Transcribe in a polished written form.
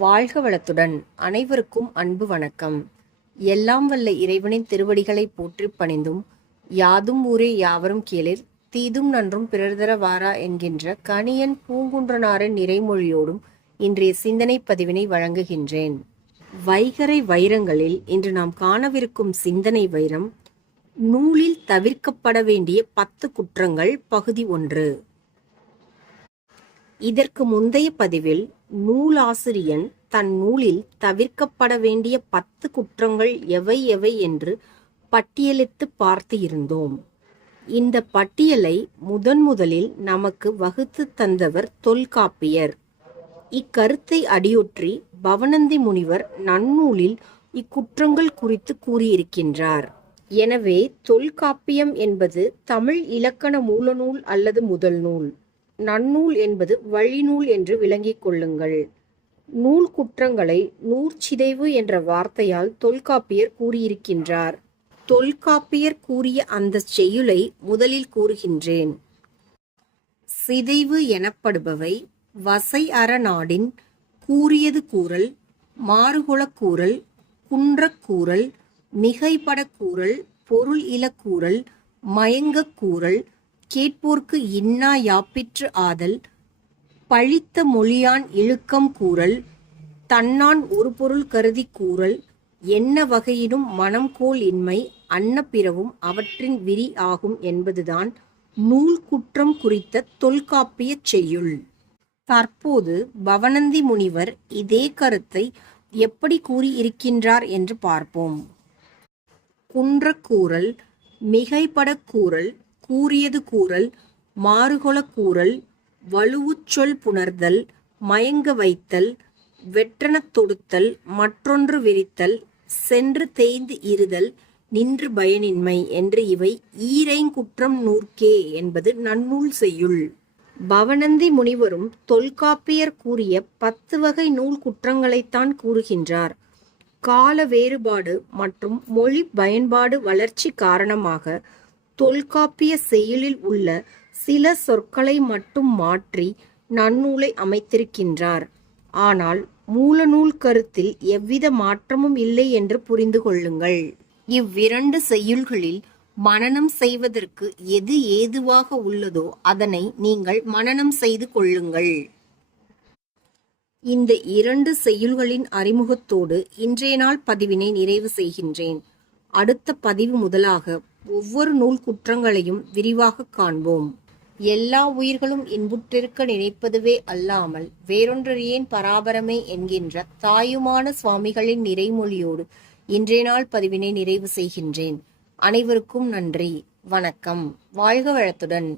வாழ்க வளத்துடன் அனைவருக்கும் அன்பு வணக்கம். எல்லாம் வல்ல இறைவனின் திருவடிகளை போற்றிப் பணிந்தும், யாதும் ஊரே யாவரும் கேளிர் தீதும் நன்றும் பிறர்தர வாரா என்கின்ற கணியன் பூங்குன்றனாரின் நிறைமொழியோடும் இன்றைய சிந்தனை பதிவினை வழங்குகின்றேன். வைகறை வைரங்களில் இன்று நாம் காணவிருக்கும் சிந்தனை வைரம், நூலில் தவிர்க்கப்பட வேண்டிய 10 குற்றங்கள் பகுதி 1. இதற்கு முந்தைய பதிவில் நூலாசிரியன் தன் நூலில் தவிர்க்கப்பட வேண்டிய 10 குற்றங்கள் எவை எவை என்று பட்டியலிட்டு பார்த்து இருந்தோம். இந்த பட்டியலை முதலில் நமக்கு வகுத்து தந்தவர் தொல்காப்பியர். இக்கருத்தை அடியொற்றி பவணந்தி முனிவர் நன்னூலில் இக்குற்றங்கள் குறித்து கூறியிருக்கின்றார். எனவே தொல்காப்பியம் என்பது தமிழ் இலக்கண மூலநூல் அல்லது முதல் நூல். நன்னூல் என்பது வழிநூல் என்று விளங்கிக் கொள்ளுங்கள். நூல் குற்றங்களை நூற்சிதைவு என்ற வார்த்தையால் தொல்காப்பியர் கூறியிருக்கின்றார். தொல்காப்பியர் கூறிய அந்த செய்யுளை முதலில் கூறுகின்றேன். சிதைவு எனப்படுபவை வசை அற நாடின் கூறியது கூறல், மாறுகுலக் கூறல், குன்றக் கூறல், மிகைப்படக் கூறல், பொருள் இலக் கூறல், மயங்கக் கூறல், கேட்போர்க்கு இன்னா யாப்பிற்று ஆதல், பழித்த மொழியான் இழுக்கம் கூறல், தன்னான் ஒரு பொருள் கருதி கூறல், என்ன வகையினும் மனம் கோல் இன்மை, அன்ன பிறவும் அவற்றின் விரி ஆகும் என்பதுதான் நூல் குற்றம் குறித்த தொல்காப்பிய செய்யுள். தற்போது பவணந்தி முனிவர் இதே கருத்தை எப்படி கூறியிருக்கின்றார் என்று பார்ப்போம். குன்றக் கூறல், மிகைப்படக் கூறல், கூறியது கூறல், மாறுகொளக் கூறல், வலுவுச்சொல் புணர்தல், மயங்க வைத்தல், வெற்றெனத் தொடுத்தல், மற்றொன்று விரித்தல், சென்று தேய்ந்து இருதல், நின்று பயனின்மை என்று இவை ஈரைங்குற்றம் நூற்கே என்பது நன்னூல் செய்யுள். பவணந்தி முனிவரும் தொல்காப்பியர் கூறிய 10 வகை நூல் குற்றங்களைத்தான் கூறுகின்றார். கால வேறுபாடு மற்றும் மொழி பயன்பாடு வளர்ச்சி காரணமாக தொல்காப்பிய செய்யுளில் உள்ள சில சொற்களை மட்டும் மாற்றி நன்னூலை அமைத்திருக்கின்றார். ஆனால் மூலநூல் கருத்தில் எவ்வித மாற்றமும் இல்லை என்று புரிந்து கொள்ளுங்கள். இவ்விரண்டு செய்யுள்களில் மனனம் செய்வதற்கு எது ஏதுவாக உள்ளதோ அதனை நீங்கள் மனனம் செய்து கொள்ளுங்கள். இந்த 2 செய்யுள்களின் அறிமுகத்தோடு இன்றைய நாள் பதிவினை நிறைவு செய்கின்றேன். அடுத்த பதிவு முதலாக ஒவ்வொரு நூல் குற்றங்களையும் விரிவாக காண்போம். எல்லா உயிர்களும் இன்புற்றிருக்க நினைப்பதுவே அல்லாமல் வேறொன்றறியேன் பராபரமே என்கின்ற தாயுமான சுவாமிகளின் நிறைமொழியோடு இன்றைய நாள் பதிவினை நிறைவு செய்கின்றேன். அனைவருக்கும் நன்றி, வணக்கம். வாழ்க வளத்துடன்.